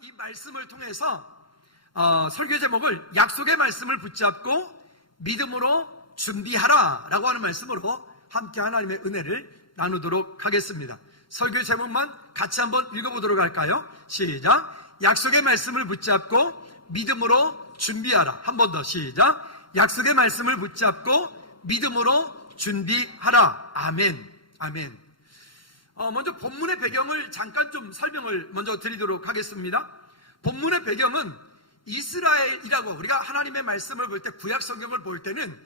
이 말씀을 통해서 설교 제목을 약속의 말씀을 붙잡고 믿음으로 준비하라 라고 하는 말씀으로 함께 하나님의 은혜를 나누도록 하겠습니다. 설교 제목만 같이 한번 읽어보도록 할까요? 시작. 약속의 말씀을 붙잡고 믿음으로 준비하라. 한 번 더 시작. 약속의 말씀을 붙잡고 믿음으로 준비하라. 아멘. 아멘. 먼저 본문의 배경을 잠깐 좀 설명을 먼저 드리도록 하겠습니다. 본문의 배경은 이스라엘이라고, 우리가 하나님의 말씀을 볼 때, 구약 성경을 볼 때는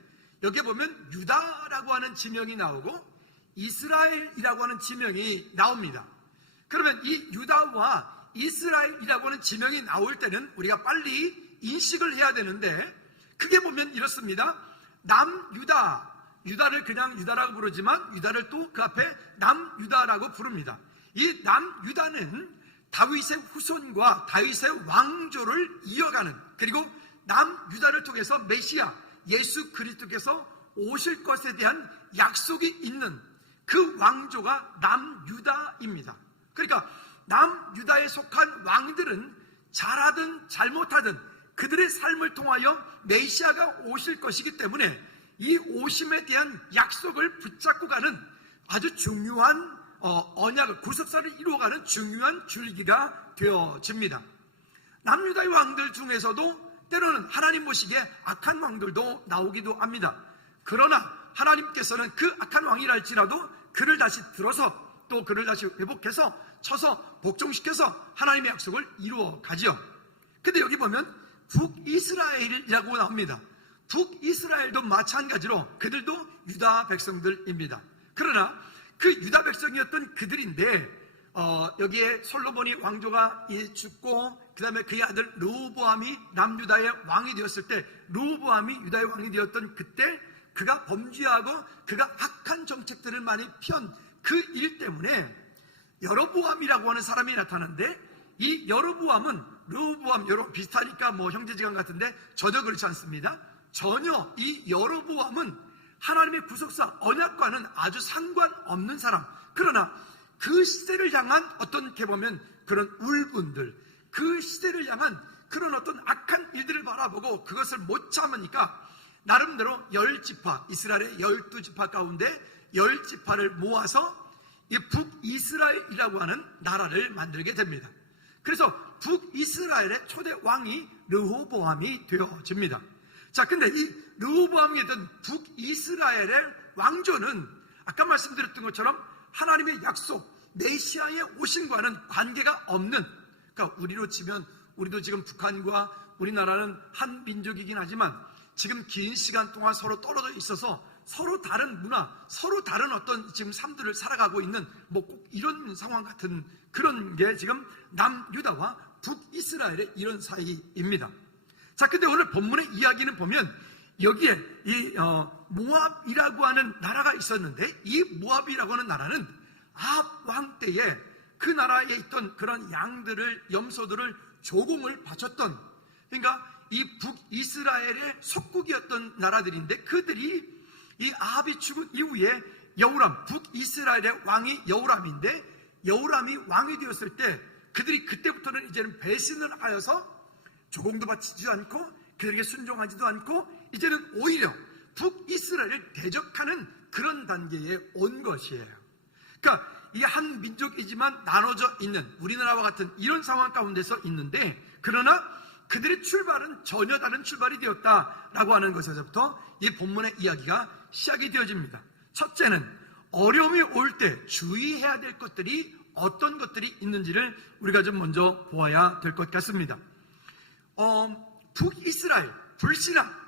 여기에 보면 유다라고 하는 지명이 나오고 이스라엘이라고 하는 지명이 나옵니다. 그러면 이 유다와 이스라엘이라고 하는 지명이 나올 때는 우리가 빨리 인식을 해야 되는데, 크게 보면 이렇습니다. 남유다, 유다를 그냥 유다라고 부르지만 유다를 또 그 앞에 남유다라고 부릅니다. 이 남유다는 다윗의 후손과 다윗의 왕조를 이어가는, 그리고 남유다를 통해서 메시아 예수 그리스도께서 오실 것에 대한 약속이 있는 그 왕조가 남유다입니다. 그러니까 남유다에 속한 왕들은 잘하든 잘못하든 그들의 삶을 통하여 메시아가 오실 것이기 때문에 이 오심에 대한 약속을 붙잡고 가는 아주 중요한 언약을, 구속사를 이루어가는 중요한 줄기가 되어집니다. 남유다의 왕들 중에서도 때로는 하나님 보시기에 악한 왕들도 나오기도 합니다. 그러나 하나님께서는 그 악한 왕이랄지라도 그를 다시 들어서 또 그를 다시 회복해서 쳐서 복종시켜서 하나님의 약속을 이루어 가지요. 근데 여기 보면 북이스라엘이라고 나옵니다. 북이스라엘도 마찬가지로 그들도 유다 백성들입니다. 그러나 그 유다 백성이었던 그들인데 여기에 솔로몬이 왕조가 죽고 그 다음에 그의 아들 르호보암이 남유다의 왕이 되었을 때, 르호보암이 유다의 왕이 되었던 그때 그가 범죄하고 그가 악한 정책들을 많이 편 그 일 때문에 여로보암이라고 하는 사람이 나타나는데, 이 여로보암은 르호보암 여러 비슷하니까 뭐 형제지간 같은데 전혀 그렇지 않습니다. 전혀 이 여로보암은 하나님의 구속사 언약과는 아주 상관없는 사람. 그러나 그 시대를 향한 어떻게 보면 그런 울분들, 그 시대를 향한 그런 어떤 악한 일들을 바라보고 그것을 못 참으니까 나름대로 10지파, 이스라엘의 12지파 가운데 10지파를 모아서 이 북이스라엘이라고 하는 나라를 만들게 됩니다. 그래서 북이스라엘의 초대 왕이 르호보암이 되어집니다. 자, 근데 이 르호보암이 되던 북이스라엘의 왕조는 아까 말씀드렸던 것처럼 하나님의 약속, 메시아의 오심과는 관계가 없는, 그러니까 우리로 치면 우리도 지금 북한과 우리나라는 한 민족이긴 하지만 지금 긴 시간 동안 서로 떨어져 있어서 서로 다른 문화, 서로 다른 어떤 지금 삶들을 살아가고 있는 뭐 꼭 이런 상황 같은 그런 게 지금 남유다와 북이스라엘의 이런 사이입니다. 자, 근데 오늘 본문의 이야기는 보면 여기에 이 모압이라고 하는 나라가 있었는데, 이 모압이라고 하는 나라는 아합 왕 때에 그 나라에 있던 그런 양들을, 염소들을 조공을 바쳤던, 그러니까 이 북이스라엘의 속국이었던 나라들인데, 그들이 이 아합이 죽은 이후에 여호람, 북이스라엘의 왕이 여호람인데, 여호람이 왕이 되었을 때 그들이 그때부터는 이제는 배신을 하여서 조공도 바치지 않고 그들에게 순종하지도 않고 이제는 오히려 북이스라엘을 대적하는 그런 단계에 온 것이에요. 그러니까 이 한 민족이지만 나눠져 있는 우리나라와 같은 이런 상황 가운데서 있는데, 그러나 그들의 출발은 전혀 다른 출발이 되었다라고 하는 것에서부터 이 본문의 이야기가 시작이 되어집니다. 첫째는 어려움이 올 때 주의해야 될 것들이 어떤 것들이 있는지를 우리가 좀 먼저 보아야 될 것 같습니다. 북이스라엘, 불신앙.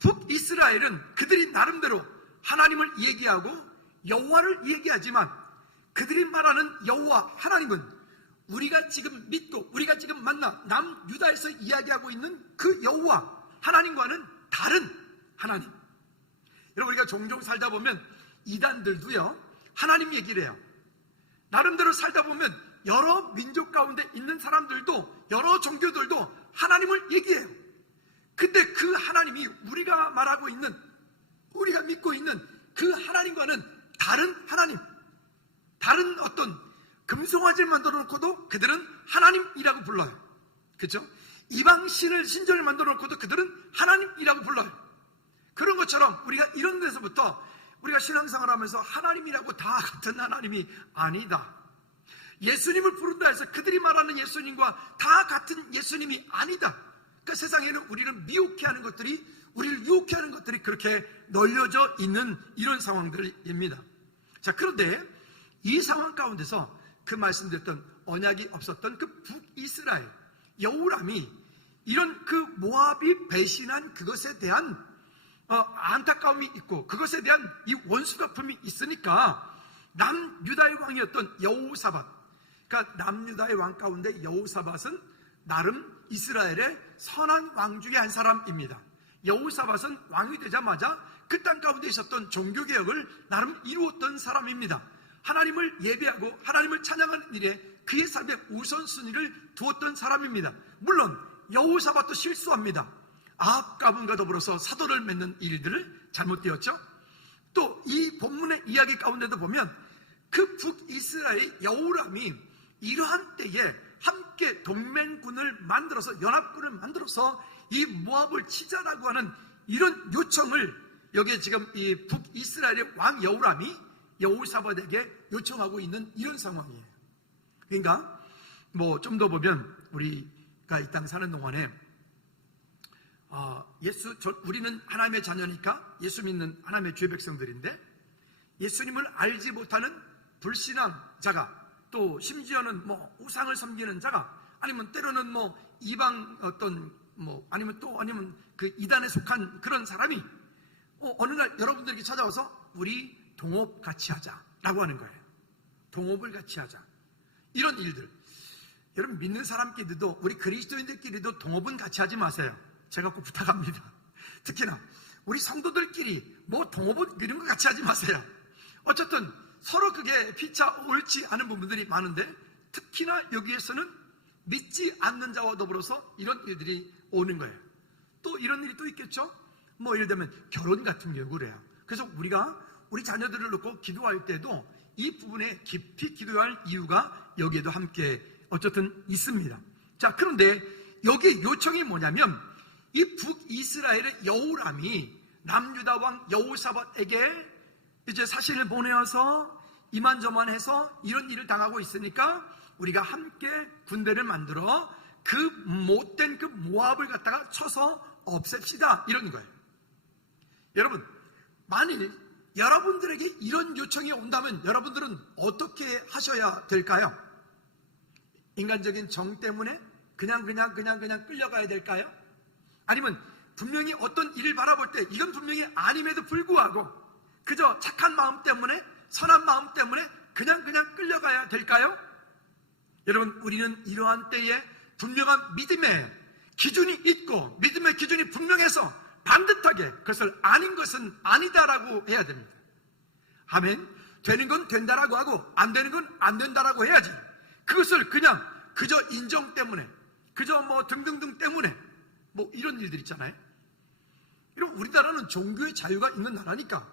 북이스라엘은 그들이 나름대로 하나님을 얘기하고 여호와를 얘기하지만 그들이 말하는 여호와, 하나님은 우리가 지금 믿고 우리가 지금 만나 남유다에서 이야기하고 있는 그 여호와 하나님과는 다른 하나님. 여러분, 우리가 종종 살다 보면 이단들도요 하나님 얘기를 해요. 나름대로 살다 보면 여러 민족 가운데 있는 사람들도, 여러 종교들도 하나님을 얘기해요. 근데 그 하나님이 우리가 말하고 있는, 우리가 믿고 있는 그 하나님과는 다른 하나님, 다른 어떤 금송아지를 만들어 놓고도 그들은 하나님이라고 불러요. 그렇죠? 이방신을 신전을 만들어 놓고도 그들은 하나님이라고 불러요. 그런 것처럼 우리가 이런 데서부터 우리가 신앙생활 하면서 하나님이라고 다 같은 하나님이 아니다. 예수님을 부른다 해서 그들이 말하는 예수님과 다 같은 예수님이 아니다. 그러니까 세상에는 우리를 미혹해 하는 것들이, 우리를 유혹해 하는 것들이 그렇게 널려져 있는 이런 상황들입니다. 자, 그런데 이 상황 가운데서 그 말씀드렸던 언약이 없었던 그 북이스라엘, 여호람이 이런 그 모압이 배신한 그것에 대한 안타까움이 있고 그것에 대한 이 원수갚음이 있으니까 남유다의 왕이었던 여호사밧, 그러니까 남유다의 왕 가운데 여호사밧은 나름 이스라엘의 선한 왕 중에 한 사람입니다. 여호사밧은 왕이 되자마자 그 땅 가운데 있었던 종교개혁을 나름 이루었던 사람입니다. 하나님을 예배하고 하나님을 찬양하는 일에 그의 삶의 우선순위를 두었던 사람입니다. 물론 여호사밧도 실수합니다. 아합 가문과 더불어서 사도를 맺는 일들을 잘못되었죠. 또 이 본문의 이야기 가운데도 보면 그 북이스라엘 여호람이 이러한 때에 함께 동맹군을 만들어서, 연합군을 만들어서 이 모압을 치자라고 하는 이런 요청을 여기에 지금 이 북이스라엘의 왕 여호람이 여호사밧에게 요청하고 있는 이런 상황이에요. 그러니까 뭐 좀 더 보면 우리가 이 땅 사는 동안에 우리는 하나님의 자녀니까 예수 믿는 하나님의 주의 백성들인데 예수님을 알지 못하는 불신앙자가, 또 심지어는 뭐 우상을 섬기는 자가, 아니면 때로는 뭐 이방 아니면 그 이단에 속한 그런 사람이 어느 날 여러분들에게 찾아와서 우리 동업 같이 하자라고 하는 거예요. 동업을 같이 하자. 이런 일들. 여러분, 믿는 사람끼리도, 우리 그리스도인들끼리도 동업은 같이 하지 마세요. 제가 꼭 부탁합니다. 특히나 우리 성도들끼리 뭐 동업은 이런 거 같이 하지 마세요. 어쨌든 서로 그게 피차 옳지 않은 부분들이 많은데, 특히나 여기에서는 믿지 않는 자와 더불어서 이런 일들이 오는 거예요. 또 이런 일이 또 있겠죠. 뭐 예를 들면 결혼 같은 경우를 해요. 그래서 우리가 우리 자녀들을 놓고 기도할 때도 이 부분에 깊이 기도할 이유가 여기에도 함께 어쨌든 있습니다. 자, 그런데 여기 요청이 뭐냐면 이 북이스라엘의 여호람이 남유다 왕 여호사밧에게 이제 사신을 보내어서 이만저만해서 이런 일을 당하고 있으니까 우리가 함께 군대를 만들어 그 못된 그 모압을 갖다가 쳐서 없앱시다, 이런 거예요. 여러분, 만일 여러분들에게 이런 요청이 온다면 여러분들은 어떻게 하셔야 될까요? 인간적인 정 때문에 그냥 끌려가야 될까요? 아니면 분명히 어떤 일을 바라볼 때 이건 분명히 아님에도 불구하고 그저 착한 마음 때문에, 선한 마음 때문에 그냥 끌려가야 될까요? 여러분, 우리는 이러한 때에 분명한 믿음의 기준이 있고 믿음의 기준이 분명해서 반듯하게 그것을 아닌 것은 아니다라고 해야 됩니다. 아멘. 되는 건 된다라고 하고 안 되는 건 안 된다라고 해야지, 그것을 그냥 그저 인정 때문에, 그저 뭐 등등등 때문에 뭐 이런 일들 있잖아요. 이런, 우리나라는 종교의 자유가 있는 나라니까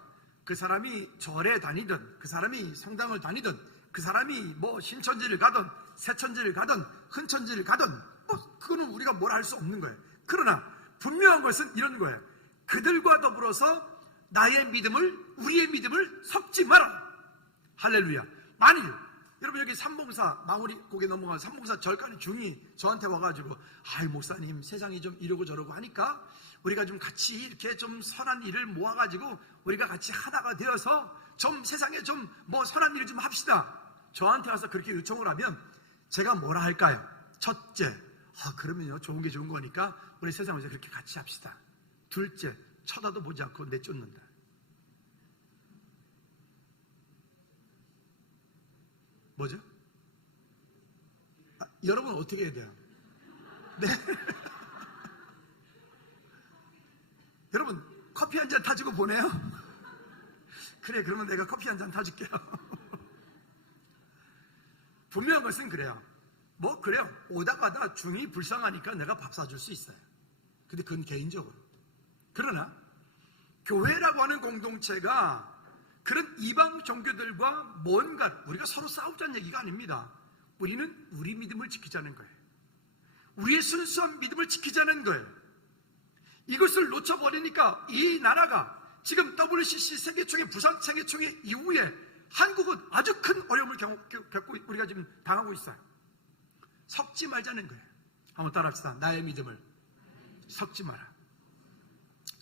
그 사람이 절에 다니든, 그 사람이 성당을 다니든, 그 사람이 뭐 신천지를 가든 새천지를 가든 흔천지를 가든 뭐 그거는 우리가 뭘 할 수 없는 거예요. 그러나 분명한 것은 이런 거예요. 그들과 더불어서 나의 믿음을, 우리의 믿음을 섞지 마라. 할렐루야. 만일 여러분 여기 삼봉사 마무리 곡에 넘어가서 삼봉사 절간의 중이 저한테 와가지고, 아이 목사님 세상이 좀 이러고 저러고 하니까 우리가 좀 같이 이렇게 좀 선한 일을 모아가지고 우리가 같이 하나가 되어서 좀 세상에 좀 뭐 선한 일을 좀 합시다. 저한테 와서 그렇게 요청을 하면 제가 뭐라 할까요? 첫째, 그러면요 좋은 게 좋은 거니까 우리 세상에서 그렇게 같이 합시다. 둘째, 쳐다도 보지 않고 내쫓는다. 뭐죠? 여러분 어떻게 해야 돼요? 네. 여러분 커피 한 잔 타주고 보내요? 그래, 그러면 내가 커피 한 잔 타줄게요. 분명한 것은 그래요. 뭐 그래요, 오다 가다 중이 불쌍하니까 내가 밥 사줄 수 있어요. 근데 그건 개인적으로. 그러나 교회라고 하는 공동체가 그런 이방 종교들과 뭔가 우리가 서로 싸우자는 얘기가 아닙니다. 우리는 우리 믿음을 지키자는 거예요. 우리의 순수한 믿음을 지키자는 거예요. 이것을 놓쳐버리니까 이 나라가 지금 WCC 세계총회, 부산 세계총회 이후에 한국은 아주 큰 어려움을 겪고 우리가 지금 당하고 있어요. 섞지 말자는 거예요. 한번 따라합시다. 나의 믿음을 섞지 마라.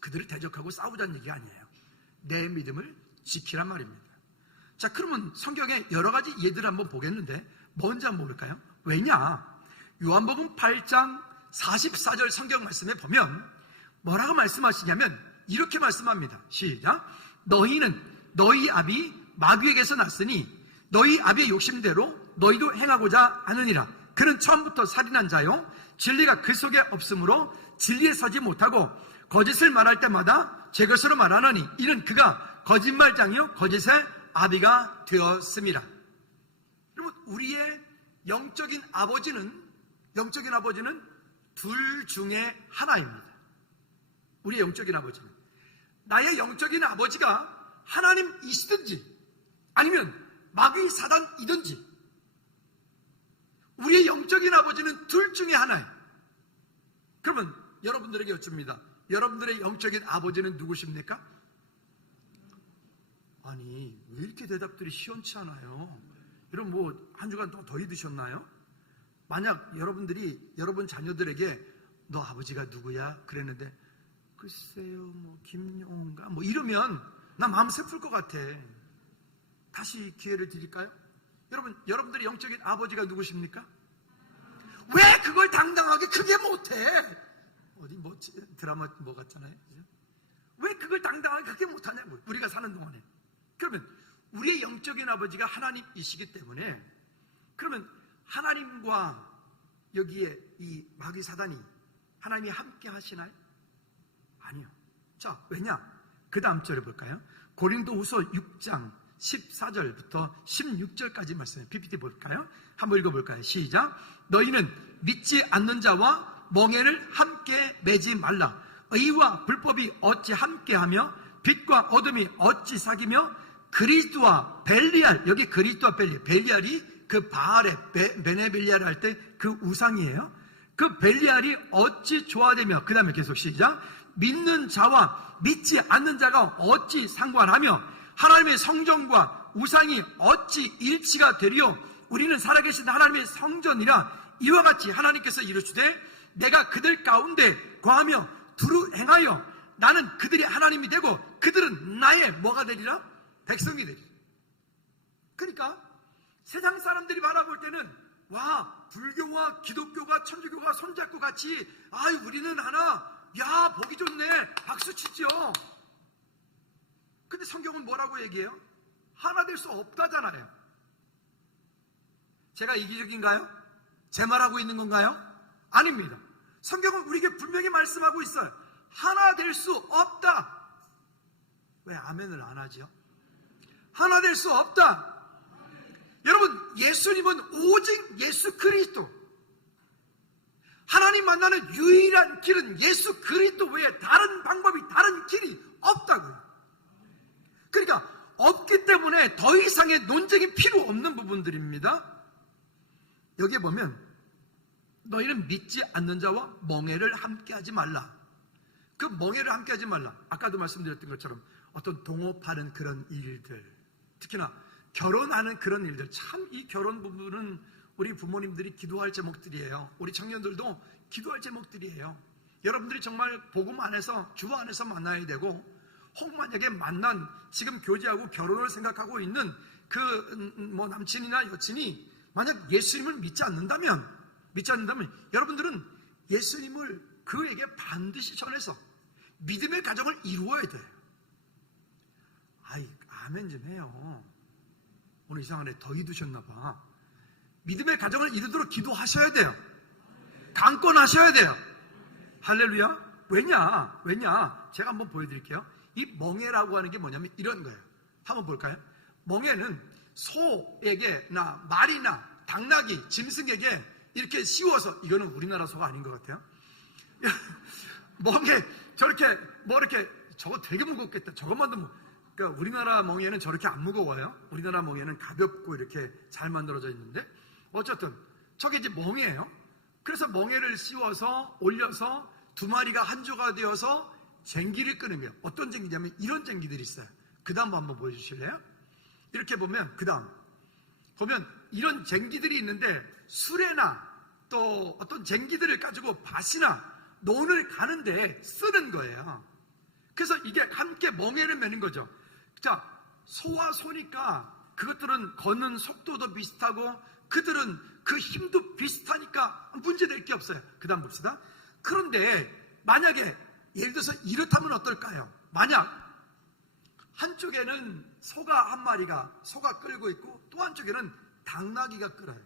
그들을 대적하고 싸우자는 얘기가 아니에요. 내 믿음을 지키란 말입니다. 자, 그러면 성경에 여러 가지 예들을 한번 보겠는데 뭔지 한번 볼까요? 왜냐? 요한복음 8장 44절 성경 말씀에 보면 뭐라고 말씀하시냐면 이렇게 말씀합니다. 시작. 너희는 너희 아비 마귀에게서 났으니 너희 아비의 욕심대로 너희도 행하고자 하느니라. 그는 처음부터 살인한 자요 진리가 그 속에 없으므로 진리에 서지 못하고 거짓을 말할 때마다 제 것으로 말하노니 이는 그가 거짓말장이요 거짓의 아비가 되었습니다. 여러분, 우리의 영적인 아버지는 둘 중에 하나입니다. 우리의 영적인 아버지는 나의 영적인 아버지가 하나님이시든지 아니면 마귀 사단이든지 우리의 영적인 아버지는 둘 중에 하나예요. 그러면 여러분들에게 여쭙니다. 여러분들의 영적인 아버지는 누구십니까? 아니, 왜 이렇게 대답들이 시원치 않아요? 여러분 뭐 한 주간 더 힘드셨나요? 만약 여러분들이 여러분 자녀들에게 너 아버지가 누구야? 그랬는데 글쎄요 뭐 김용호인가? 뭐 이러면 나 마음 슬플 것 같아. 다시 기회를 드릴까요? 여러분들의 영적인 아버지가 누구십니까? 왜 그걸 당당하게 크게 못해? 어디 뭐 드라마 뭐 같잖아요. 그죠? 왜 그걸 당당하게 크게 못하냐고 우리가 사는 동안에. 그러면 우리의 영적인 아버지가 하나님이시기 때문에 그러면 하나님과 여기에 이 마귀 사단이 하나님이 함께 하시나요? 아니요. 자, 왜냐? 그 다음 절에 볼까요? 고린도후서 6장 14절부터 16절까지 말씀, PPT 볼까요? 한번 읽어볼까요? 시작. 너희는 믿지 않는 자와 멍에를 함께 매지 말라. 의와 불법이 어찌 함께하며 빛과 어둠이 어찌 사귀며 그리스도와 벨리알, 여기 그리스도와 벨리알이 그 바알의 베네벨리알 할 때 그 우상이에요. 그 벨리알이 어찌 조화되며, 그 다음에 계속 시작. 믿는 자와 믿지 않는 자가 어찌 상관하며 하나님의 성전과 우상이 어찌 일치가 되리요. 우리는 살아계신 하나님의 성전이라. 이와 같이 하나님께서 이르시되 내가 그들 가운데 거하며 두루 행하여 나는 그들이 하나님이 되고 그들은 나의 뭐가 되리라? 백성이 되리라. 그러니까 세상 사람들이 바라볼 때는 와, 불교와 기독교가 천주교가 손잡고 같이 아유 우리는 하나, 야 보기 좋네, 박수 치죠. 근데 성경은 뭐라고 얘기해요? 하나 될 수 없다잖아요. 제가 이기적인가요? 제 말하고 있는 건가요? 아닙니다. 성경은 우리에게 분명히 말씀하고 있어요. 하나 될 수 없다. 왜 아멘을 안 하죠? 하나 될 수 없다. 여러분, 예수님은 오직 예수 그리스도, 하나님 만나는 유일한 길은 예수 그리스도 외에 다른 방법이, 다른 길이 없다고요. 그러니까 없기 때문에 더 이상의 논쟁이 필요 없는 부분들입니다. 여기에 보면 너희는 믿지 않는 자와 멍에를 함께하지 말라. 그 멍에를 함께하지 말라. 아까도 말씀드렸던 것처럼 어떤 동업하는 그런 일들, 특히나 결혼하는 그런 일들, 참 이 결혼 부분은 우리 부모님들이 기도할 제목들이에요. 우리 청년들도 기도할 제목들이에요. 여러분들이 정말 복음 안에서, 주 안에서 만나야 되고, 혹 만약에 만난 지금 교제하고 결혼을 생각하고 있는 그 남친이나 여친이 만약 예수님을 믿지 않는다면 여러분들은 예수님을 그에게 반드시 전해서 믿음의 가정을 이루어야 돼요. 아이, 아멘 좀 해요. 오늘 이상하네, 더 이두셨나 봐. 믿음의 가정을 이루도록 기도하셔야 돼요. 강권하셔야 돼요. 할렐루야. 왜냐? 제가 한번 보여드릴게요. 이 멍에라고 하는 게 뭐냐면 이런 거예요. 한번 볼까요? 멍에는 소에게나 말이나 당나귀, 짐승에게 이렇게 씌워서, 이거는 우리나라 소가 아닌 것 같아요. 멍에 저렇게 뭐 이렇게, 저거 되게 무겁겠다. 저것만도 그러니까 우리나라 멍에는 저렇게 안 무거워요. 우리나라 멍에는 가볍고 이렇게 잘 만들어져 있는데, 어쨌든 저게 이제 멍에예요. 그래서 멍에를 씌워서 올려서 두 마리가 한 조가 되어서 쟁기를 끄는 어떤 쟁기냐면 이런 쟁기들이 있어요. 그 다음 한번 보여주실래요? 이렇게 보면 그 다음 보면 이런 쟁기들이 있는데, 수레나 또 어떤 쟁기들을 가지고 밭이나 논을 가는데 쓰는 거예요. 그래서 이게 함께 멍에를 매는 거죠. 자, 소와 소니까 그것들은 걷는 속도도 비슷하고 그들은 그 힘도 비슷하니까 문제될 게 없어요. 그 다음 봅시다. 그런데 만약에 예를 들어서 이렇다면 어떨까요? 만약 한쪽에는 소가 한 마리가 소가 끌고 있고 또 한쪽에는 당나귀가 끌어요.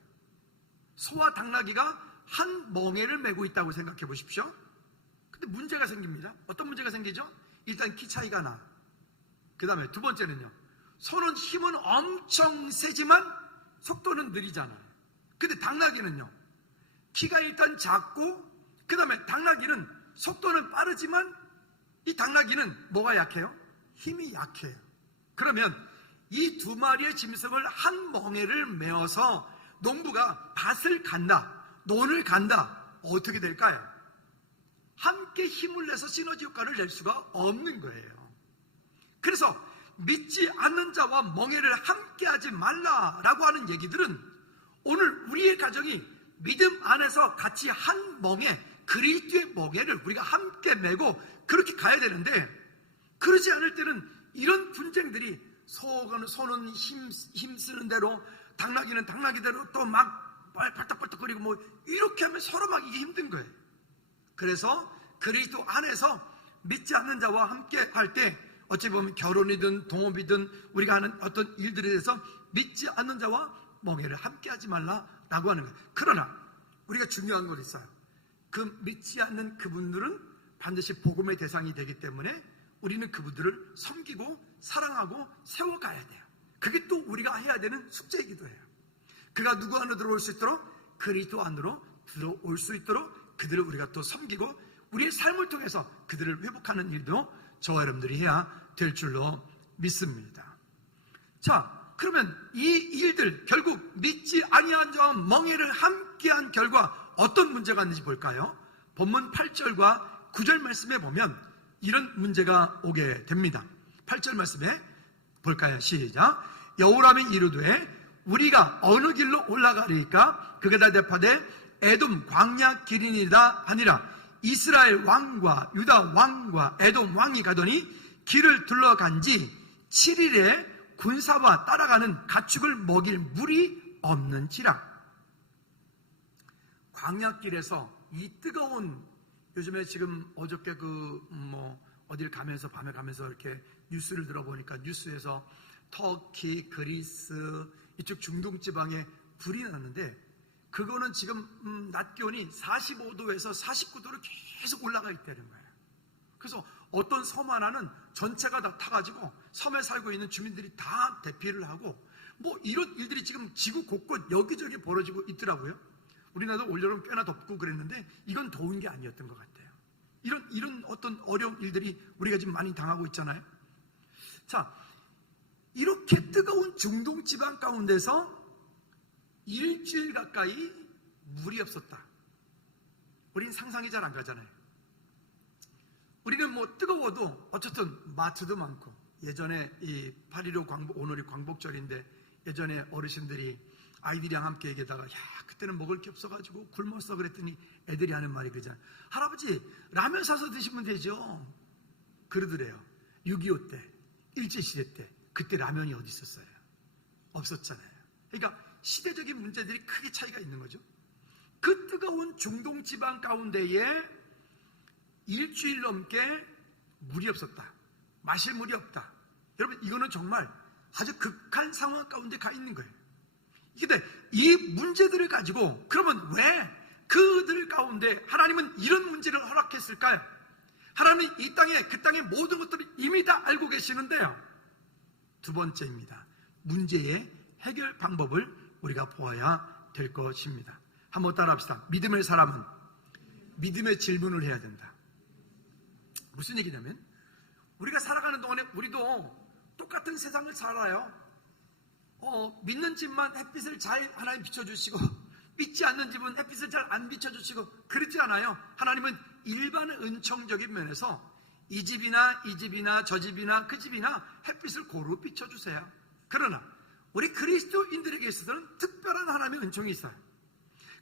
소와 당나귀가 한 멍에를 메고 있다고 생각해 보십시오. 근데 문제가 생깁니다. 어떤 문제가 생기죠? 일단 키 차이가 나. 그 다음에 두 번째는요, 소는 힘은 엄청 세지만 속도는 느리잖아요. 근데 당나귀는요, 키가 일단 작고 그 다음에 당나귀는 속도는 빠르지만 이 당나귀는 뭐가 약해요? 힘이 약해요. 그러면 이 두 마리의 짐승을 한 멍에를 메어서 농부가 밭을 간다, 논을 간다, 어떻게 될까요? 함께 힘을 내서 시너지 효과를 낼 수가 없는 거예요. 그래서 믿지 않는 자와 멍에를 함께 하지 말라라고 하는 얘기들은 오늘 우리의 가정이 믿음 안에서 같이 한 멍에, 그리스도의 멍에를 우리가 함께 메고 그렇게 가야 되는데, 그러지 않을 때는 이런 분쟁들이, 소는 힘쓰는 대로, 당나귀는 당나귀대로 또 막 발딱발딱거리고 뭐 이렇게 하면 서로 막 이게 힘든 거예요. 그래서 그리스도 안에서 믿지 않는 자와 함께 할 때 어찌 보면 결혼이든 동업이든 우리가 하는 어떤 일들에 대해서 믿지 않는 자와 멍에를 함께 하지 말라라고 하는 거예요. 그러나 우리가 중요한 건 있어요. 그 믿지 않는 그분들은 반드시 복음의 대상이 되기 때문에 우리는 그분들을 섬기고 사랑하고 세워가야 돼요. 그게 또 우리가 해야 되는 숙제이기도 해요. 그가 누구 안으로 들어올 수 있도록, 그리스도 안으로 들어올 수 있도록 그들을 우리가 또 섬기고 우리의 삶을 통해서 그들을 회복하는 일도 저와 여러분들이 해야 될 줄로 믿습니다. 자, 그러면 이 일들, 결국 믿지 아니한 자와 멍에를 함께한 결과 어떤 문제가 있는지 볼까요? 본문 8절과 9절 말씀에 보면 이런 문제가 오게 됩니다. 8절 말씀에 볼까요? 시작. 여호람이 이르되 우리가 어느 길로 올라가리까? 그가 대답하되 에돔 광야 길이니이다 하니라. 이스라엘 왕과 유다 왕과 에돔 왕이 가더니 길을 둘러간 지 7일에 군사와 따라가는 가축을 먹일 물이 없는지라. 광야길에서 이 뜨거운, 요즘에 지금 어저께 어딜 가면서 밤에 가면서 이렇게 뉴스를 들어보니까 뉴스에서 터키, 그리스 이쪽 중동 지방에 불이 났는데 그거는 지금 낮 기온이 45도에서 49도로 계속 올라가 있다는 거예요. 그래서 어떤 섬 하나는 전체가 다 타가지고 섬에 살고 있는 주민들이 다 대피를 하고 뭐 이런 일들이 지금 지구 곳곳 여기저기 벌어지고 있더라고요. 우리나라도 올여름 꽤나 덥고 그랬는데 이건 더운 게 아니었던 것 같아요. 이런 어떤 어려운 일들이 우리가 지금 많이 당하고 있잖아요. 자, 이렇게 뜨거운 중동 지방 가운데서 일주일 가까이 물이 없었다. 우리는 상상이 잘 안 가잖아요. 우리는 뭐 뜨거워도 어쨌든 마트도 많고, 예전에 이 8.15 광복, 오늘이 광복절인데 예전에 어르신들이 아이들이랑 함께 얘기하다가 그때는 먹을 게 없어가지고 굶었어 그랬더니 애들이 하는 말이 그러잖아요. 할아버지 라면 사서 드시면 되죠. 그러더래요. 6.25 때, 일제시대 때 그때 라면이 어디 있었어요? 없었잖아요. 그러니까 시대적인 문제들이 크게 차이가 있는 거죠. 그 뜨거운 중동 지방 가운데에 일주일 넘게 물이 없었다. 마실 물이 없다. 여러분 이거는 정말 아주 극한 상황 가운데 가 있는 거예요. 근데 이 문제들을 가지고 그러면 왜 그들 가운데 하나님은 이런 문제를 허락했을까요? 하나님은 이 땅에 그 땅의 모든 것들을 이미 다 알고 계시는데요. 두 번째입니다. 문제의 해결 방법을 우리가 보아야 될 것입니다. 한번 따라합시다. 믿음의 사람은 믿음의 질문을 해야 된다. 무슨 얘기냐면 우리가 살아가는 동안에 우리도 똑같은 세상을 살아요. 믿는 집만 햇빛을 잘 하나님 비춰주시고 믿지 않는 집은 햇빛을 잘 안 비춰주시고 그렇지 않아요. 하나님은 일반 은총적인 면에서 이 집이나 이 집이나 저 집이나 그 집이나 햇빛을 고루 비춰주세요. 그러나 우리 그리스도인들에게 있어서는 특별한 하나님의 은총이 있어요.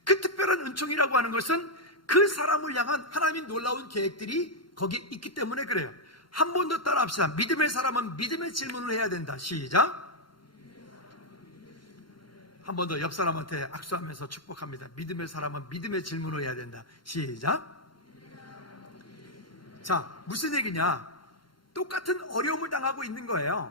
그 특별한 은총이라고 하는 것은 그 사람을 향한 하나님의 놀라운 계획들이 거기에 있기 때문에 그래요. 한 번 더 따라 합시다. 믿음의 사람은 믿음의 질문을 해야 된다. 시작. 한 번 더 옆 사람한테 악수하면서 축복합니다. 믿음의 사람은 믿음의 질문을 해야 된다. 시작. 자, 무슨 얘기냐? 똑같은 어려움을 당하고 있는 거예요.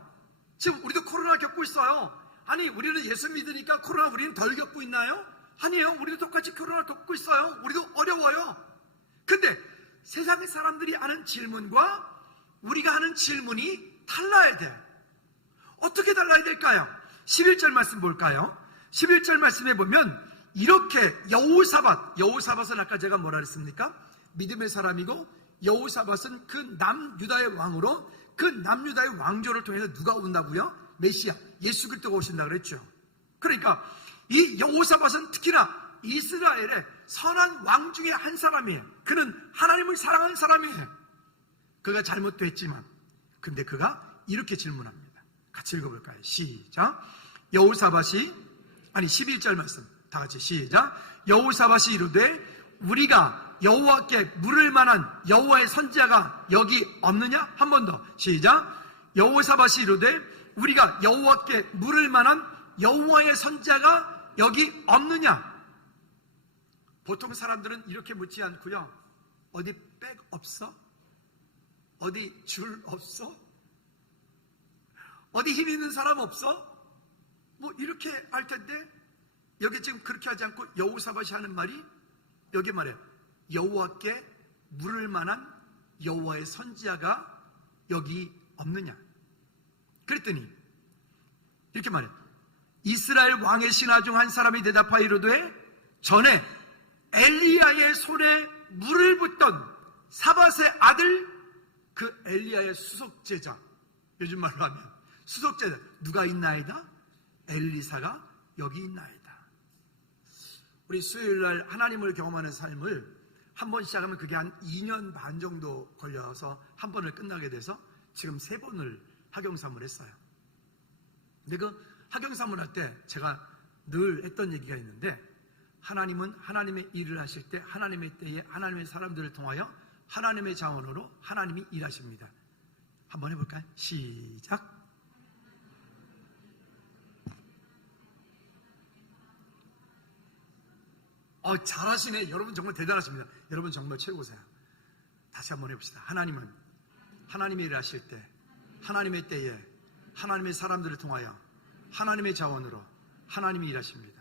지금 우리도 코로나 겪고 있어요. 아니, 우리는 예수 믿으니까 코로나 우리는 덜 겪고 있나요? 아니에요. 우리도 똑같이 코로나 겪고 있어요. 우리도 어려워요. 근데 세상의 사람들이 하는 질문과 우리가 하는 질문이 달라야 돼. 어떻게 달라야 될까요? 11절 말씀 볼까요? 11절 말씀에 보면 이렇게 여호사밧은 아까 제가 뭐라 그랬습니까? 믿음의 사람이고 여호사밧은 그 남유다의 왕으로 그 남유다의 왕조를 통해서 누가 온다고요? 메시아 예수 그리스도가 오신다 그랬죠. 그러니까 이 여호사밧은 특히나 이스라엘의 선한 왕 중에 한 사람이에요. 그는 하나님을 사랑하는 사람이에요. 그가 잘못도 했지만 근데 그가 이렇게 질문합니다. 같이 읽어볼까요? 시작. 11절 말씀 다 같이 시작. 여호사밧이 이르되 우리가 여호와께 물을 만한 여호와의 선지자가 여기 없느냐? 한 번 더 시작. 여호사밧이 이르되 우리가 여호와께 물을 만한 여호와의 선지자가 여기 없느냐? 보통 사람들은 이렇게 묻지 않고요. 어디 백 없어? 어디 줄 없어? 어디 힘 있는 사람 없어? 뭐 이렇게 할 텐데 여기 지금 그렇게 하지 않고 여호사밧이 하는 말이 여기 말이에요. 여호와께 물을 만한 여호와의 선지자가 여기 없느냐? 그랬더니 이렇게 말해요. 이스라엘 왕의 신하 중 한 사람이 대답하여 이르되 전에 엘리야의 손에 물을 붓던 사밧의 아들 그 엘리야의 수석제자, 요즘 말로 하면 수석제자 누가 있나이다? 엘리사가 여기 있나이다. 우리 수요일날 하나님을 경험하는 삶을 한 번 시작하면 그게 한 2년 반 정도 걸려서 한 번을 끝나게 돼서 지금 3번을 학영사물 했어요. 근데 그 학영사물 할 때 제가 늘 했던 얘기가 있는데 하나님은 하나님의 일을 하실 때 하나님의 때에 하나님의 사람들을 통하여 하나님의 자원으로 하나님이 일하십니다. 한번 해볼까요? 시작. 잘하시네. 여러분 정말 대단하십니다. 여러분 정말 최고세요. 다시 한번 해봅시다. 하나님은 하나님의 일을 하실 때 하나님의 때에 하나님의 사람들을 통하여 하나님의 자원으로 하나님이 일하십니다.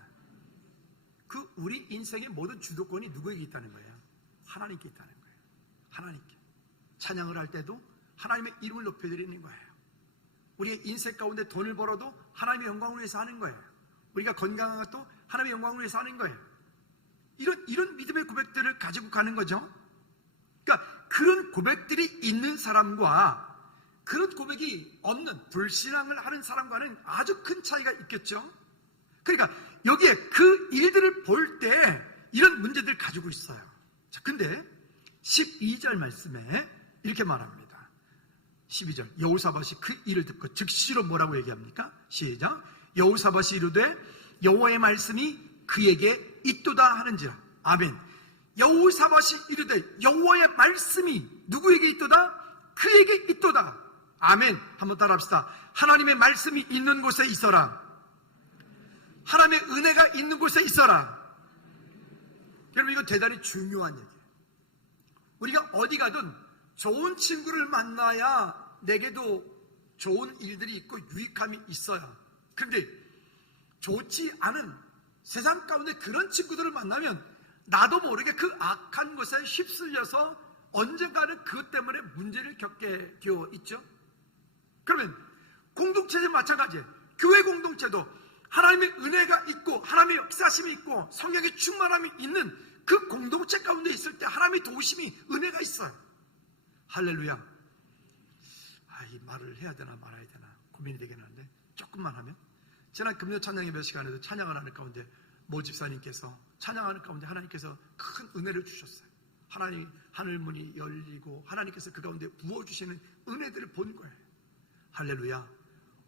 그 우리 인생의 모든 주도권이 누구에게 있다는 거예요? 하나님께 있다는 거예요. 하나님께. 찬양을 할 때도 하나님의 이름을 높여드리는 거예요. 우리의 인생 가운데 돈을 벌어도 하나님의 영광을 위해서 하는 거예요. 우리가 건강한 것도 하나님의 영광을 위해서 하는 거예요. 이런 믿음의 고백들을 가지고 가는 거죠. 그러니까 그런 고백들이 있는 사람과 그런 고백이 없는 불신앙을 하는 사람과는 아주 큰 차이가 있겠죠. 그러니까 여기에 그 일들을 볼 때 이런 문제들을 가지고 있어요. 자, 근데 12절 말씀에 이렇게 말합니다. 12절 여호사밧이 그 일을 듣고 즉시로 뭐라고 얘기합니까? 시작. 여호사밧이 이르되 여호와의 말씀이 그에게 있도다 하는지라. 아멘. 여호사밧이 이르되 여호와의 말씀이 누구에게 있도다? 그에게 있도다. 아멘. 한번 따라합시다. 하나님의 말씀이 있는 곳에 있어라. 하나님의 은혜가 있는 곳에 있어라. 여러분 이거 대단히 중요한 얘기예요. 우리가 어디 가든 좋은 친구를 만나야 내게도 좋은 일들이 있고 유익함이 있어요. 그런데 좋지 않은 세상 가운데 그런 친구들을 만나면 나도 모르게 그 악한 것에 휩쓸려서 언젠가는 그것 때문에 문제를 겪게 되어 있죠. 그러면 공동체도 마찬가지예요. 교회 공동체도 하나님의 은혜가 있고 하나님의 역사심이 있고 성령의 충만함이 있는 그 공동체 가운데 있을 때 하나님의 도우심이 은혜가 있어요. 할렐루야. 이 말을 해야 되나 말아야 되나 고민이 되긴 하는데 조금만 하면, 지난 금요 찬양 예배 시간에도 찬양을 하는 가운데 모 집사님께서 찬양하는 가운데 하나님께서 큰 은혜를 주셨어요. 하나님 하늘문이 열리고 하나님께서 그 가운데 부어주시는 은혜들을 본 거예요. 할렐루야.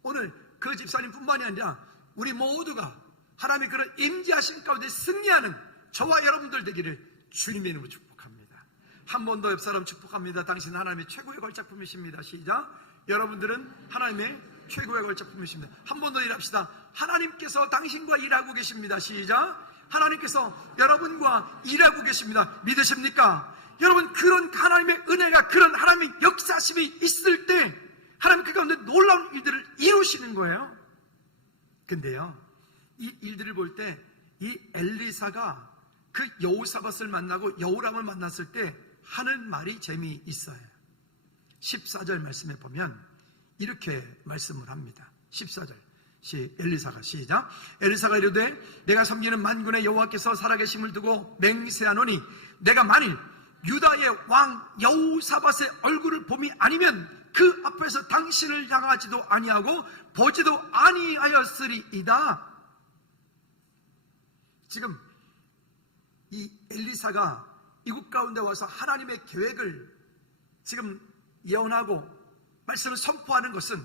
오늘 그 집사님뿐만이 아니라 우리 모두가 하나님의 그런 임재하신 가운데 승리하는 저와 여러분들 되기를 주님의 이름으로 축복합니다. 한 번 더 옆 사람 축복합니다. 당신은 하나님의 최고의 걸작품이십니다. 시작. 여러분들은 하나님의 최고의 걸작품이십니다. 한 번 더 일합시다. 하나님께서 당신과 일하고 계십니다. 시작. 하나님께서 여러분과 일하고 계십니다. 믿으십니까? 여러분, 그런 하나님의 은혜가, 그런 하나님의 역사심이 있을 때 하나님 그 가운데 놀라운 일들을 이루시는 거예요. 근데요, 이 일들을 볼 때 이 엘리사가 그 여호사밧을 만나고 여호람을 만났을 때 하는 말이 재미있어요. 14절 말씀에 보면 이렇게 말씀을 합니다. 14절 엘리사가 시작. 엘리사가 이르되 내가 섬기는 만군의 여호와께서 살아계심을 두고 맹세하노니 내가 만일 유다의 왕 여호사밧의 얼굴을 봄이 아니면 그 앞에서 당신을 향하지도 아니하고 보지도 아니하였으리이다. 지금 이 엘리사가 이국 가운데 와서 하나님의 계획을 지금 예언하고 말씀을 선포하는 것은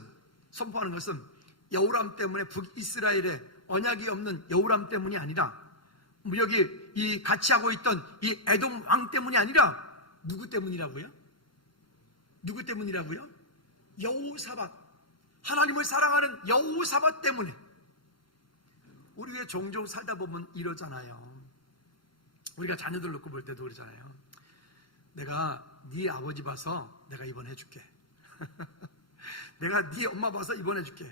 여호람 때문에 북이스라엘에 언약이 없는 여호람 때문이 아니라, 여기 이 같이 하고 있던 이 에돔 왕 때문이 아니라 누구 때문이라고요? 누구 때문이라고요? 여호사밧, 하나님을 사랑하는 여호사밧 때문에. 우리 왜 종종 살다 보면 이러잖아요. 우리가 자녀들 놓고 볼 때도 그러잖아요. 내가 네 아버지 봐서 내가 입원해 줄게. 내가 네 엄마 봐서 입원해 줄게.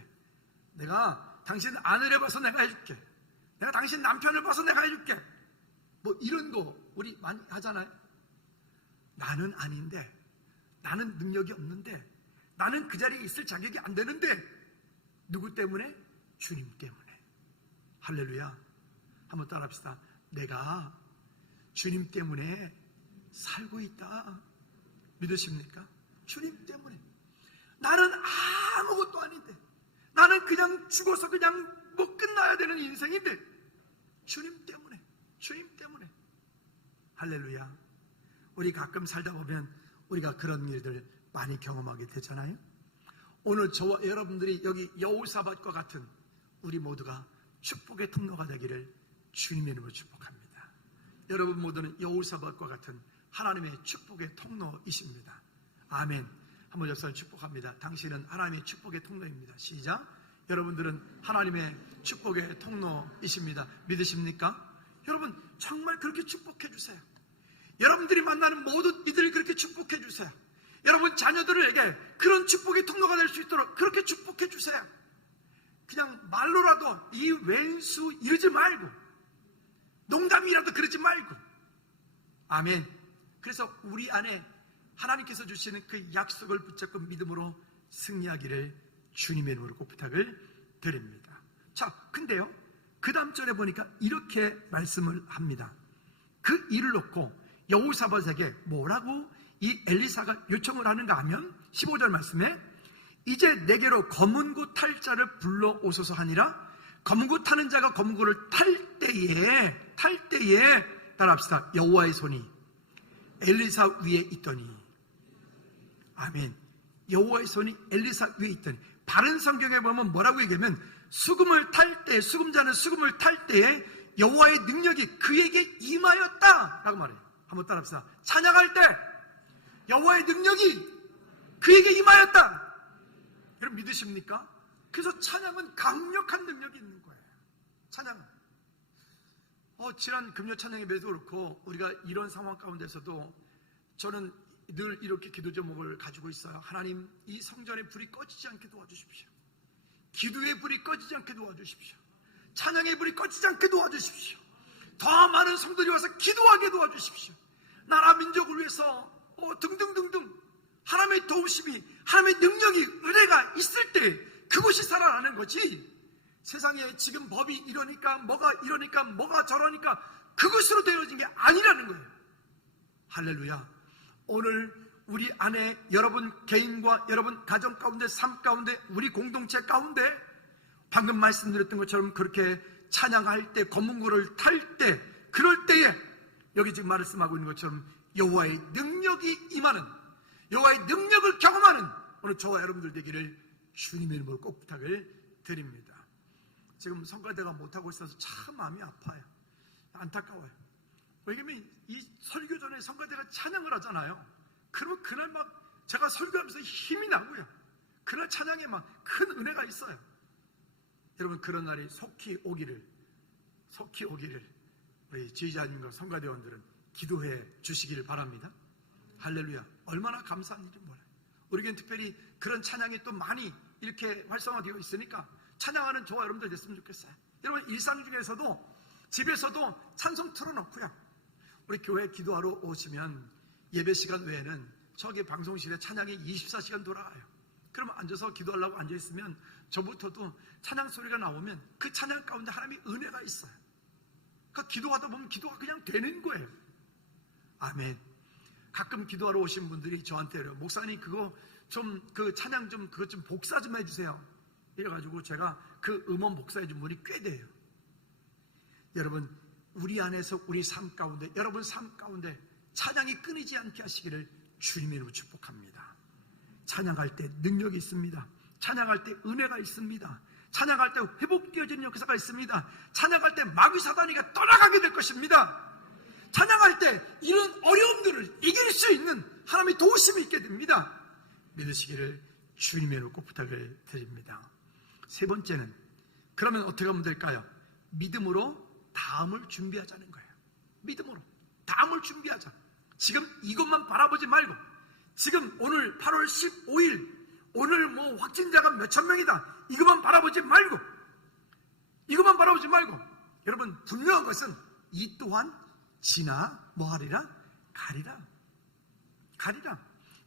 내가 당신 아내를 봐서 내가 해줄게. 내가 당신 남편을 봐서 내가 해줄게. 뭐 이런 거 우리 많이 하잖아요. 나는 아닌데, 나는 능력이 없는데, 나는 그 자리에 있을 자격이 안 되는데, 누구 때문에? 주님 때문에. 할렐루야. 한번 따라합시다. 내가 주님 때문에 살고 있다. 믿으십니까? 주님 때문에. 나는 아무것도 아닌데, 나는 그냥 죽어서 그냥 뭐 끝나야 되는 인생인데, 주님 때문에, 주님 때문에. 할렐루야. 우리 가끔 살다 보면 우리가 그런 일들 많이 경험하게 되잖아요. 오늘 저와 여러분들이 여기 여호사밧과 같은 우리 모두가 축복의 통로가 되기를 주님의 이름으로 축복합니다. 여러분 모두는 여호사밧과 같은 하나님의 축복의 통로이십니다. 아멘. 한번 옆사람 축복합니다. 당신은 하나님의 축복의 통로입니다. 시작. 여러분들은 하나님의 축복의 통로이십니다. 믿으십니까? 여러분 정말 그렇게 축복해 주세요. 여러분들이 만나는 모든 이들을 그렇게 축복해 주세요. 여러분 자녀들에게 그런 축복의 통로가 될 수 있도록 그렇게 축복해 주세요. 그냥 말로라도 이 왼수 이러지 말고, 농담이라도 그러지 말고. 아멘. 그래서 우리 안에 하나님께서 주시는 그 약속을 붙잡고 믿음으로 승리하기를 주님의 이름으로 꼭 부탁을 드립니다. 자, 근데요, 그 다음 절에 보니까 이렇게 말씀을 합니다. 그 일을 놓고 여호사밧에게 뭐라고 이 엘리사가 요청을 하는가 하면 15절 말씀에 이제 내게로 검은고 탈 자를 불러오소서 하니라. 검은고 타는 자가 검은고를 탈 때에 따라합시다. 여호와의 손이 엘리사 위에 있더니. 아멘. 여호와의 손이 엘리사 위에 있더니. 바른 성경에 보면 뭐라고 얘기하면 수금을 탈 때, 수금자는 수금을 탈 때에 여호와의 능력이 그에게 임하였다 라고 말해요. 한번 따라합시다. 찬양할 때 여호와의 능력이 그에게 임하였다. 여러분 믿으십니까? 그래서 찬양은 강력한 능력이 있는 거예요. 찬양은. 지난 금요 찬양 예배도 그렇고 우리가 이런 상황 가운데서도 저는 늘 이렇게 기도 제목을 가지고 있어요. 하나님, 이 성전의 불이 꺼지지 않게 도와주십시오. 기도의 불이 꺼지지 않게 도와주십시오. 찬양의 불이 꺼지지 않게 도와주십시오. 더 많은 성도들이 와서 기도하게 도와주십시오. 나라 민족을 위해서 등등등등 하나님의 도우심이, 하나님의 능력이, 은혜가 있을 때 그것이 살아나는 거지. 세상에 지금 법이 이러니까 뭐가 저러니까 그것으로 되어진 게 아니라는 거예요. 할렐루야. 오늘 우리 안에 여러분 개인과 여러분 가정 가운데, 삶 가운데, 우리 공동체 가운데 방금 말씀드렸던 것처럼 그렇게 찬양할 때, 검문고를 탈 때, 그럴 때에 여기 지금 말씀하고 있는 것처럼 여호와의 능력이 임하는, 여호와의 능력을 경험하는 오늘 저와 여러분들 되기를 주님의 이름으로 꼭 부탁을 드립니다. 지금 성가대가 못하고 있어서 참 마음이 아파요. 안타까워요. 왜냐면 이 설교 전에 성가대가 찬양을 하잖아요. 그러면 그날 막 제가 설교하면서 힘이 나고요. 그날 찬양에 막 큰 은혜가 있어요. 여러분, 그런 날이 속히 오기를 우리 지휘자님과 성가대원들은 기도해 주시기를 바랍니다. 할렐루야. 얼마나 감사한 일인지 몰라요. 우리 교회는 특별히 그런 찬양이 또 많이 이렇게 활성화되어 있으니까 찬양하는 저와 여러분들 됐으면 좋겠어요. 여러분, 일상 중에서도 집에서도 찬송 틀어놓고요, 우리 교회 기도하러 오시면 예배 시간 외에는 저기 방송실에 찬양이 24시간 돌아가요. 그러면 앉아서 기도하려고 앉아있으면 저부터도 찬양 소리가 나오면 그 찬양 가운데 하나님의 은혜가 있어요. 그러니까 기도하다 보면 기도가 그냥 되는 거예요. 아멘. 가끔 기도하러 오신 분들이 저한테 그래요. 목사님, 그거 좀 그 찬양 좀 그것 좀 복사 좀 해주세요. 이래가지고 제가 그 음원 복사해 준 분이 꽤 돼요. 여러분, 우리 안에서 우리 삶 가운데, 여러분 삶 가운데 찬양이 끊이지 않게 하시기를 주님의 이름으로 축복합니다. 찬양할 때 능력이 있습니다. 찬양할 때 은혜가 있습니다. 찬양할 때 회복되어지는 역사가 있습니다. 찬양할 때 마귀 사단이가 떠나가게 될 것입니다. 찬양할 때 이런 어려움들을 이길 수 있는 하나님의 도우심이 있게 됩니다. 믿으시기를 주님의 이름으로 꼭 부탁을 드립니다. 세 번째는, 그러면 어떻게 하면 될까요? 믿음으로 다음을 준비하자는 거예요. 믿음으로 다음을 준비하자. 지금 이것만 바라보지 말고, 지금 오늘 8월 15일 오늘 뭐 확진자가 몇천 명이다, 이것만 바라보지 말고, 여러분, 분명한 것은 이 또한 지나 뭐하리라? 가리라.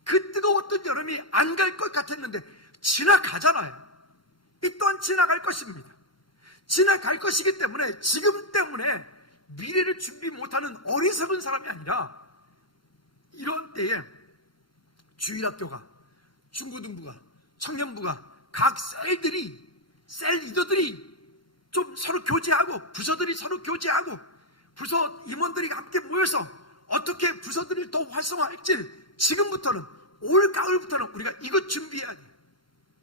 그 뜨거웠던 여름이 안 갈 것 같았는데 지나가잖아요. 이 또한 지나갈 것입니다. 지나갈 것이기 때문에 지금 때문에 미래를 준비 못하는 어리석은 사람이 아니라, 이런 때에 주일학교가, 중고등부가, 청년부가, 각 셀 리더들이 좀 서로 교제하고, 부서들이 서로 교제하고, 부서 임원들이 함께 모여서 어떻게 부서들을 더 활성화할지 지금부터는, 올 가을부터는 우리가 이것 준비해야 돼요.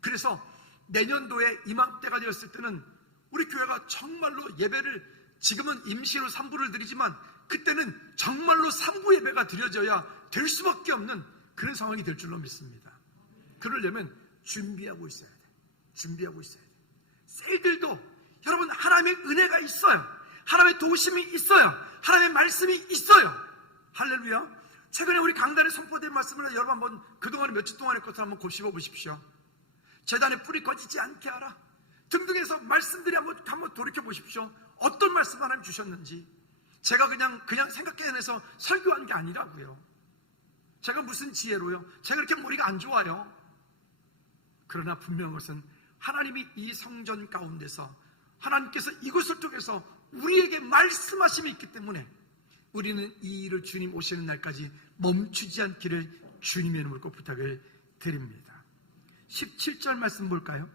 그래서 내년도에 이맘때가 되었을 때는 우리 교회가 정말로 예배를, 지금은 임시로 3부를 드리지만 그때는 정말로 3부 예배가 드려져야 될 수밖에 없는 그런 상황이 될 줄로 믿습니다. 그러려면 준비하고 있어야 돼요. 셀들도 여러분, 하나님의 은혜가 있어요. 하나님의 도우심이 있어요. 하나님의 말씀이 있어요. 할렐루야. 최근에 우리 강단에 선포된 말씀을 여러분 한번 그동안에 며칠 동안의 것을 한번 곱씹어 보십시오. 재단에 뿌리 꺼지지 않게 하라 등등해서 말씀들이 한번 돌이켜 보십시오. 어떤 말씀 하나님 주셨는지. 제가 그냥 생각해내서 설교한 게 아니라고요. 제가 무슨 지혜로요? 제가 그렇게 머리가 안 좋아요. 그러나 분명한 것은 하나님이 이 성전 가운데서, 하나님께서 이것을 통해서 우리에게 말씀하심이 있기 때문에 우리는 이 일을 주님 오시는 날까지 멈추지 않기를 주님의 이름으로 꼭 부탁을 드립니다. 17절 말씀 볼까요?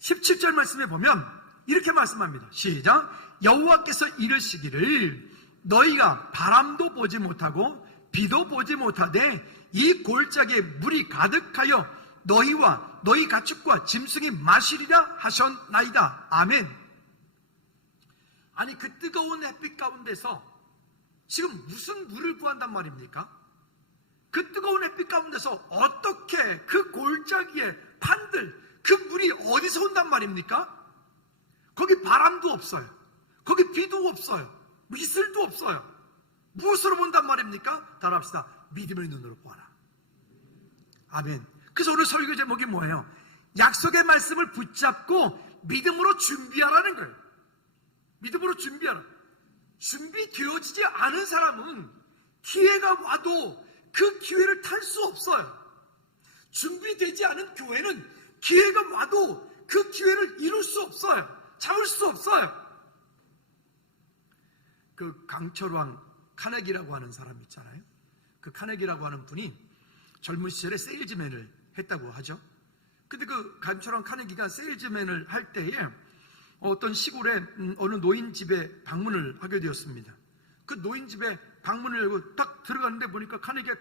17절 말씀에 보면 이렇게 말씀합니다. 시작. 여호와께서 이르시기를 너희가 바람도 보지 못하고 비도 보지 못하되 이 골짜기에 물이 가득하여 너희와 너희 가축과 짐승이 마시리라 하셨나이다. 아멘. 아니, 그 뜨거운 햇빛 가운데서 지금 무슨 물을 구한단 말입니까? 그 뜨거운 햇빛 가운데서 어떻게 그 골짜기에 판들, 그 물이 어디서 온단 말입니까? 거기 바람도 없어요. 거기 비도 없어요. 이슬도 없어요. 무엇으로 본단 말입니까? 따라합시다. 믿음의 눈으로 보아라. 아멘. 그래서 오늘 설교 제목이 뭐예요? 약속의 말씀을 붙잡고 믿음으로 준비하라는 거예요. 믿음으로 준비하라. 준비되어지지 않은 사람은 기회가 와도 그 기회를 탈 수 없어요. 준비되지 않은 교회는 기회가 와도 그 기회를 이룰 수 없어요. 잡을 수 없어요. 그 강철왕 카네기라고 하는 사람 있잖아요. 그 카네기라고 하는 분이 젊은 시절에 세일즈맨을 했다고 하죠. 근데 그 간처럼 카네기가 세일즈맨을 할 때에 어떤 시골에 어느 노인 집에 방문을 하게 되었습니다. 그 노인 집에 방문을 열고 딱 들어갔는데 보니까 카네기가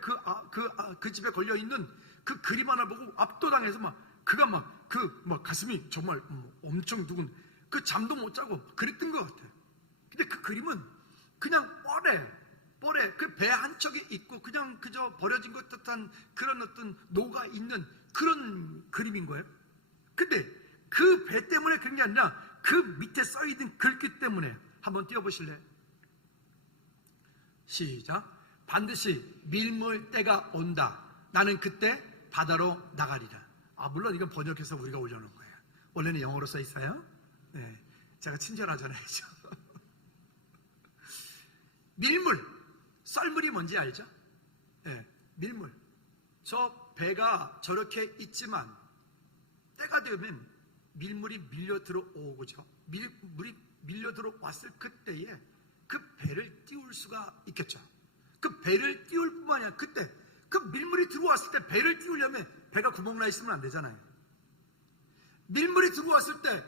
그 집에 걸려있는 그 그림 하나 보고 압도당해서 그가 가슴이 정말 엄청 두근, 그 잠도 못 자고 그랬던 것 같아요. 근데 그 그림은 그냥 뻘에 그 배 한 척이 있고 그냥 그저 버려진 것 듯한 그런 어떤 노가 있는 그런 그림인 거예요. 근데 그 배 때문에 그런 게 아니라 그 밑에 써있는 글귀 때문에. 한번 띄워보실래요? 시작. 반드시 밀물 때가 온다. 나는 그때 바다로 나가리라. 물론 이건 번역해서 우리가 올려놓은 거예요. 원래는 영어로 써 있어요. 네, 제가 친절하잖아요. 밀물, 썰물이 뭔지 알죠? 네, 밀물. 저 배가 저렇게 있지만 때가 되면 밀물이 밀려 들어오고죠. 물이 밀려 들어왔을 그때에 그 배를 띄울 수가 있겠죠. 그 배를 띄울 뿐만 아니라 그때 그 밀물이 들어왔을 때 배를 띄우려면 배가 구멍나 있으면 안 되잖아요. 밀물이 들어왔을 때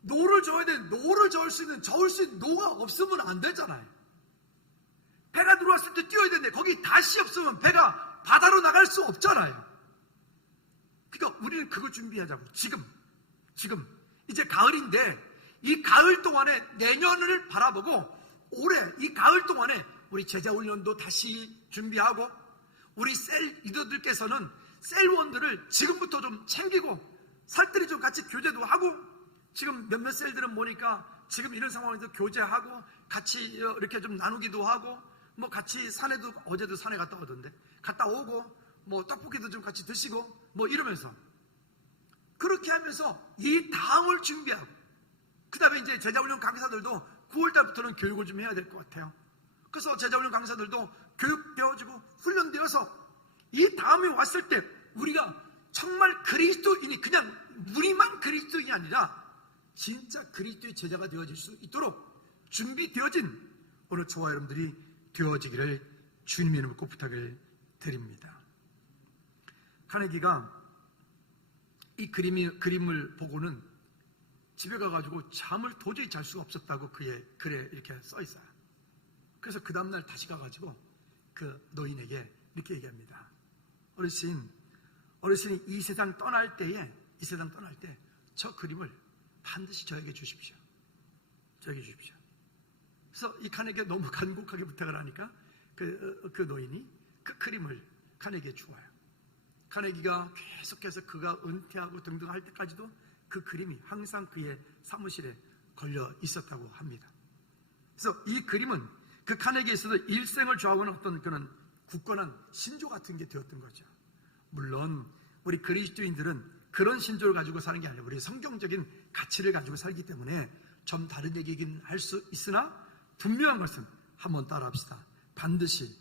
노를 저어야 되는, 노를 저을 수 있는 노가 없으면 안 되잖아요. 배가 들어왔을 때 띄워야 되는데 거기 다시 없으면 배가 바다로 나갈 수 없잖아요. 그러니까 우리는 그거 준비하자고. 지금 이제 가을인데 이 가을 동안에 내년을 바라보고 올해 이 가을 동안에 우리 제자훈련도 다시 준비하고 우리 셀 리더들께서는 셀원들을 지금부터 좀 챙기고 살뜰히 좀 같이 교제도 하고, 지금 몇몇 셀들은 보니까 지금 이런 상황에서 교제하고 같이 이렇게 좀 나누기도 하고 같이 산에도, 어제도 산에 갔다 오던데 갔다 오고 떡볶이도 좀 같이 드시고 이러면서 그렇게 하면서 이 다음을 준비하고, 그 다음에 이제 제자훈련 강사들도 9월달부터는 교육을 좀 해야 될 것 같아요. 그래서 제자훈련 강사들도 교육되어지고 훈련되어서 이 다음에 왔을 때 우리가 정말 그리스도인이, 그냥 우리만 그리스도인이 아니라 진짜 그리스도의 제자가 되어질 수 있도록 준비되어진 오늘 저와 여러분들이 되어지기를 주님의 이름으로 꼭 부탁을 드립니다. 카네기가 이 그림을 보고는 집에 가가지고 잠을 도저히 잘 수가 없었다고 그의 글에 이렇게 써 있어요. 그래서 그 다음날 다시 가가지고 그 노인에게 이렇게 얘기합니다. 어르신이 이 세상 떠날 때 저 그림을 반드시 저에게 주십시오. 그래서 이 카네기가 너무 간곡하게 부탁을 하니까 그 노인이 그 그림을 카네기에 주어요. 카네기가 계속해서 그가 은퇴하고 등등 할 때까지도 그 그림이 항상 그의 사무실에 걸려 있었다고 합니다. 그래서 이 그림은 그 카네기에 있어서 일생을 좌우하는 어떤 그런 굳건한 신조 같은 게 되었던 거죠. 물론 우리 그리스도인들은 그런 신조를 가지고 사는 게 아니라 우리 성경적인 가치를 가지고 살기 때문에 좀 다른 얘기이긴 할 수 있으나 분명한 것은 한번 따라합시다. 반드시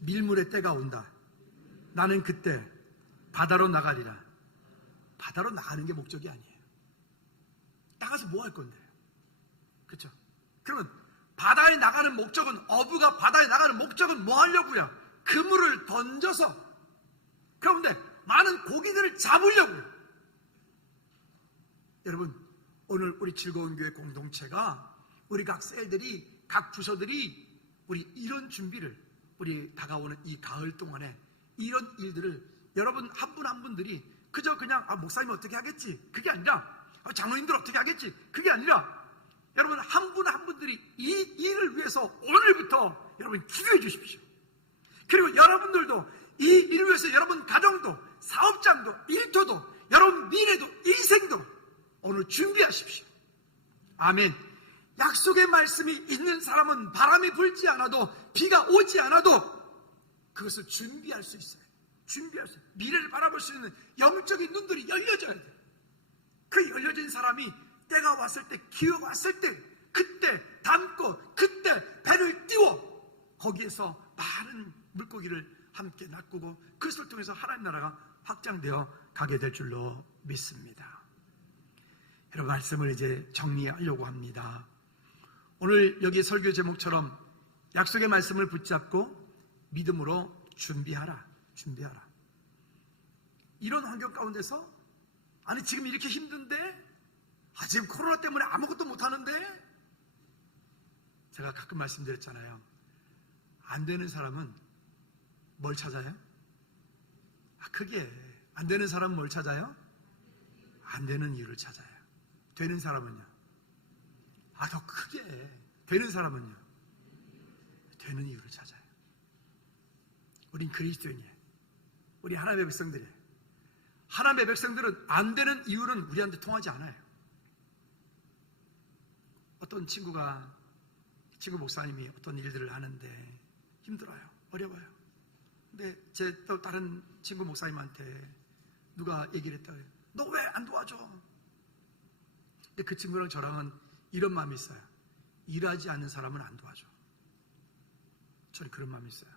밀물의 때가 온다. 나는 그때 바다로 나가리라. 바다로 나가는 게 목적이 아니에요. 나가서 뭐 할 건데? 그렇죠? 그러면 바다에 나가는 목적은, 어부가 바다에 나가는 목적은 뭐 하려고요? 그물을 던져서 그런데 많은 고기들을 잡으려고요. 여러분, 오늘 우리 즐거운 교회 공동체가, 우리 각 셀들이, 각 부서들이 우리 이런 준비를, 우리 다가오는 이 가을 동안에 이런 일들을 여러분 한 분 한 분들이 그저 그냥 목사님 어떻게 하겠지, 그게 아니라 장로님들 어떻게 하겠지, 그게 아니라 여러분 한 분 한 분들이 이 일을 위해서 오늘부터 여러분 기도해 주십시오. 그리고 여러분들도 이 일을 위해서 여러분 가정도, 사업장도, 일터도, 여러분 미래도, 인생도 오늘 준비하십시오. 아멘. 약속의 말씀이 있는 사람은 바람이 불지 않아도, 비가 오지 않아도 그것을 준비할 수 있어요. 미래를 바라볼 수 있는 영적인 눈들이 열려져야 돼요. 그 열려진 사람이 때가 왔을 때, 기회가 왔을 때, 그때 담고, 그때 배를 띄워 거기에서 많은 물고기를 함께 낚고 그것을 통해서 하나님 나라가 확장되어 가게 될 줄로 믿습니다. 여러분, 말씀을 이제 정리하려고 합니다. 오늘 여기 설교 제목처럼 약속의 말씀을 붙잡고 믿음으로 준비하라. 이런 환경 가운데서, 아니 지금 이렇게 힘든데, 지금 코로나 때문에 아무것도 못하는데. 제가 가끔 말씀드렸잖아요. 안 되는 사람은 뭘 찾아요? 크게 안 되는 사람은 뭘 찾아요? 안 되는 이유를 찾아요. 되는 사람은요? 더 크게 되는 사람은요? 되는 이유를 찾아요. 우린 그리스도인이에요. 우리 하나님의 백성들이에요. 하나님의 백성들은 안 되는 이유는 우리한테 통하지 않아요. 어떤 친구 목사님이 어떤 일들을 하는데 힘들어요. 어려워요. 근데 제 또 다른 친구 목사님한테 누가 얘기를 했다 그래요. 너 왜 안 도와줘? 근데 그 친구랑 저랑은 이런 마음이 있어요. 일하지 않는 사람은 안 도와줘. 저는 그런 마음이 있어요.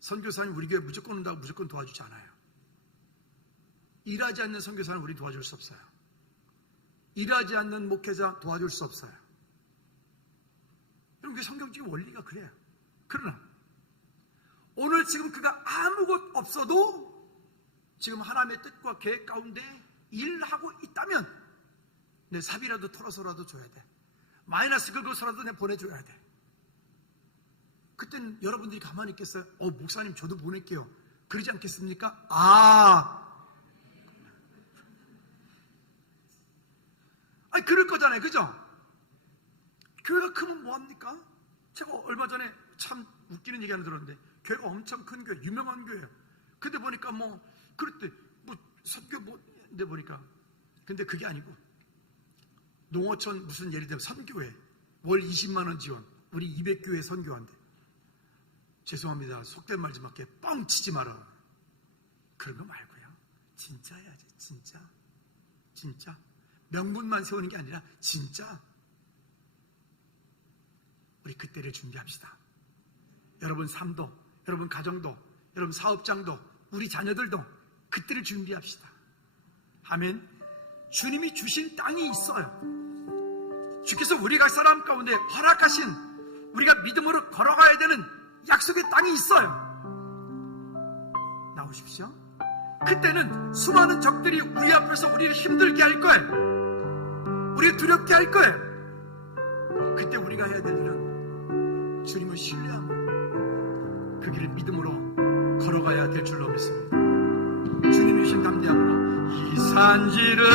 선교사님 우리 교회 무조건 온다고 무조건 도와주지 않아요. 일하지 않는 선교사는 우리 도와줄 수 없어요. 일하지 않는 목회자 도와줄 수 없어요. 여러분, 그 성경적인 원리가 그래요. 그러나 오늘 지금 그가 아무것 없어도 지금 하나님의 뜻과 계획 가운데 일하고 있다면 내 사비라도 털어서라도 줘야 돼. 마이너스 긁어서라도 내 보내줘야 돼. 그땐 여러분들이 가만히 있겠어요? 목사님 저도 보낼게요. 그러지 않겠습니까? 아니 그럴 거잖아요. 그죠? 교회가 크면 뭐합니까? 제가 얼마 전에 참 웃기는 얘기 하나 들었는데, 교회가 엄청 큰 교회, 유명한 교회예요. 근데 보니까 그랬대. 선교 근데 보니까, 근데 그게 아니고, 농어촌 무슨 예를 들면 선교회, 월 20만원 지원, 우리 200교회 선교한대. 죄송합니다. 속된 말 좀 할게. 뻥 치지 마라. 그런 거 말고요. 진짜 해야지. 진짜. 명분만 세우는 게 아니라, 진짜. 우리 그때를 준비합시다. 여러분 삶도, 여러분 가정도, 여러분 사업장도, 우리 자녀들도 그때를 준비합시다. 아멘. 주님이 주신 땅이 있어요. 주께서 우리 갈 사람 가운데 허락하신, 우리가 믿음으로 걸어가야 되는 약속의 땅이 있어요. 나오십시오. 그때는 수많은 적들이 우리 앞에서 우리를 힘들게 할 거예요. 우리를 두렵게 할 거예요. 그때 우리가 해야 될 일은 주님을 신뢰하고 그 길을 믿음으로 걸어가야 될 줄로 믿습니다. 주님이 주신 담대함으로 이 산지를